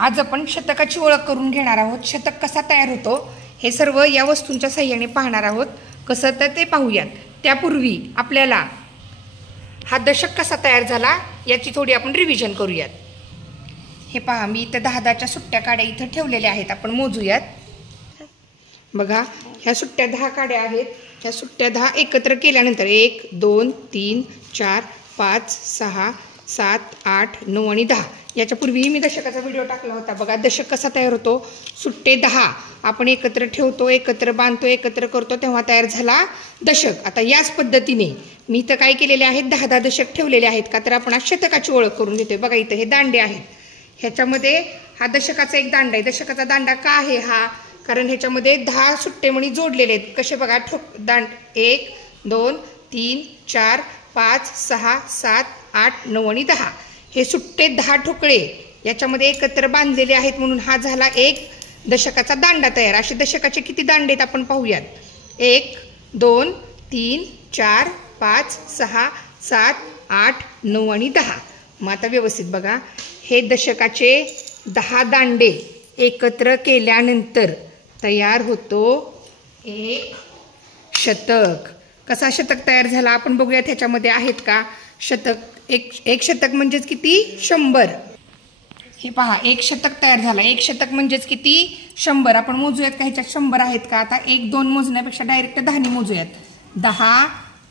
आज आपण शतकाची ओळख करून घेणार आहोत। शतक कसा तयार होतो हे सर्व या वस्तूंच्या साहाय्याने पाहणार आहोत। कसं तर ते पाहूयात। त्यापूर्वी आपल्याला हा दशक कसा तयार झाला याची थोडी आपण रिव्हिजन करूयात। हे पहा, मी इथं 10-10च्या सुट्ट्या काड्या इथं ठेवलेल्या आहेत। आपण मोजूयात। बघा, ह्या सुट्ट्या 10 काड्या आहेत। ह्या सुट्ट्या 10 एकत्र केल्यानंतर 1 2 3 4 5 6 7 8 9 आणि 10 याच्यापूर्वीही मी दशकाचा व्हिडिओ टाकला होता। बघा दशक कसा तयार होतो। सुट्टे 10 आपण एकत्र ठेवतो, एकत्र बांधतो, एकत्र करतो, तेव्हा तयार झाला दशक। आता याच पद्धतीने मी इथं काय केलेले आहेत, 10-10 दशक ठेवलेले आहेत का तर आपण आज शतकाची ओळख करून घेतोय। बघा इथं हे दांडे आहेत। ह्याच्यामध्ये हा दशकाचा एक दांडा आहे। दशकाचा दांडा का आहे हा, कारण ह्याच्यामध्ये 10 सुट्टे मणी जोडलेले आहेत। कसे बघा, दांड 1 2 3 4 5 6 7 8 9 आणि 10 हे सुट्टे 10 ठोकळे याच्यामध्ये एकत्र बांधलेले आहेत, म्हणून हा झाला एक दशकाचा दांडा तयार। असे दशकाचे किती दांडे आहेत आपण पाहूयात। 1 2 3 4 5 6 7 8 9 आणि 10। मग आता व्यवस्थित बघा, हे दशकाचे 10 दांडे एकत्र केल्यानंतर तयार होतो एक शतक। कसा शतक तयार झाला आपण बघूयात। ह्याच्यामध्ये आहेत का शतक। एक शतक म्हणजेच किती, 100। हे पहा, एक शतक तयार झाला। एक शतक म्हणजेच किती, 100। आपण मोजूयात का ह्याच्यात 100 आहेत का। आता 1 2 मोजण्यापेक्षा डायरेक्ट 10 ने मोजूयात। 10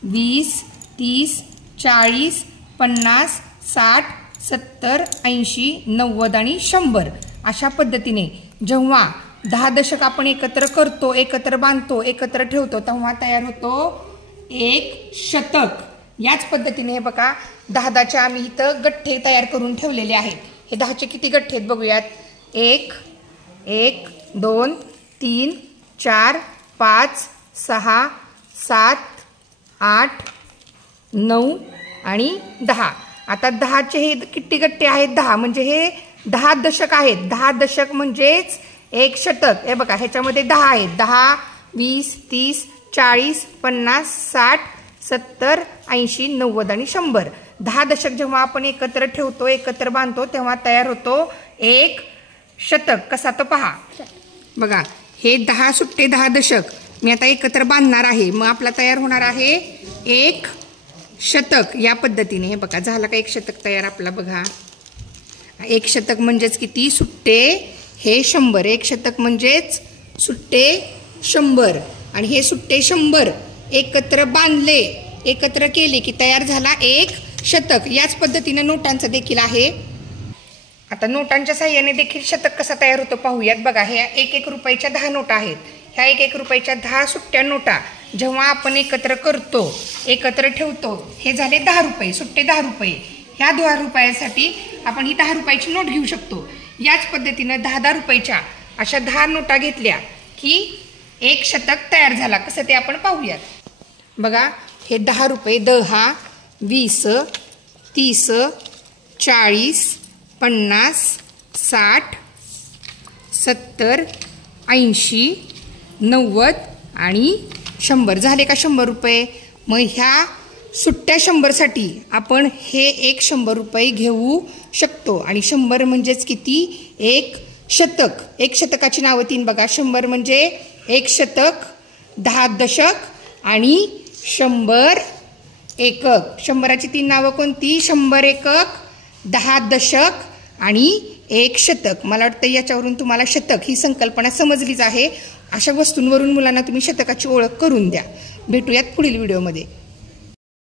20 30 40 50 60 70 80 90 आणि 100 अशा पद्धतीने जेव्हा 10 दशक आपण एकत्र करतो, एकत्र बांधतो, एकत्र ठेवतो, तेव्हा तयार होतो एक शतक। याच पद्धतीने हे बघा 10-10चे आम्ही इथं गठ्ठे तयार करून ठेवलेले आहेत। हे 10चे किती गठ्ठे आहेत बघूयात। 1 1 2 3 4 5 6 7 8 9 आणि 10। आता 10चे हे किती गठ्ठे आहेत, 10 म्हणजे हे 10 दशक आहेत। 10 दशक म्हणजेच एक शतक। हे बघा ह्याच्यामध्ये 10 आहेत। 10 20 30 40 50 60 70 80 90 आणि 100। 10 दशक जेव्हा आपण एकत्र ठेवतो, एकत्र बांधतो, तेव्हा तयार होतो एक शतक। कसा तो पहा। बघा हे 10 सुट्टे 10 दशक मी आता एकत्र बांधणार आहे, मग आपला तयार होणार आहे एक शतक। या पद्धतीने हे बघा झाला का एक शतक तयार आपला। बघा एक शतक म्हणजेच किती, सुट्टे हे 100। एक शतक म्हणजेच सुट्टे 100 आणि हे सुट्टे 100 एकत्र बांधले, एकत्र केले की तयार झाला एक शतक। याच पद्धतीने नोटांचं देखील आहे। आता नोटांच्या साहाय्याने देखील शतक कसा तयार होतो पाहूयात। बघा ह्या 1-1 रुपयाच्या 10 नोटा आहेत। ह्या 1-1 रुपयाच्या 10 सुट्ट्या नोटा जेव्हा आपण एकत्र करतो, एकत्र ठेवतो, हे झाले 10 रुपये, सुट्टे 10 रुपये। ह्या 10 रुपयासाठी आपण ही 10 रुपयाची नोट घेऊ शकतो। याच पद्धतीने 10-10 रुपयाच्या अशा 10 नोटा घेतल्या की एक शतक तयार झाला। कसं ते आपण पाहूयात। बघा हे 10 रुपये 10 20 30 40 50 60 70 80 90 आणि 100 झाले का 100 रुपये। मग ह्या सुट्ट्या 100 साठी आपण हे एक 100 रुपये घेऊ शकतो आणि 100 म्हणजेच किती, एक शतक। एक शतकाची नावं 3 बघा। 100 म्हणजे एक शतक, 10 दशक आणि 100 एकक। 100ची 3 नावं कोणती, 100 एकक, 10 दशक आणि एक शतक। मला वाटतं याच्यावरून तुम्हाला शतक ही संकल्पना समजलीच आहे। अशा वस्तूंवरून मुलांना तुम्ही शतकाची ओळख करून द्या। भेटूयात पुढील व्हिडिओमध्ये।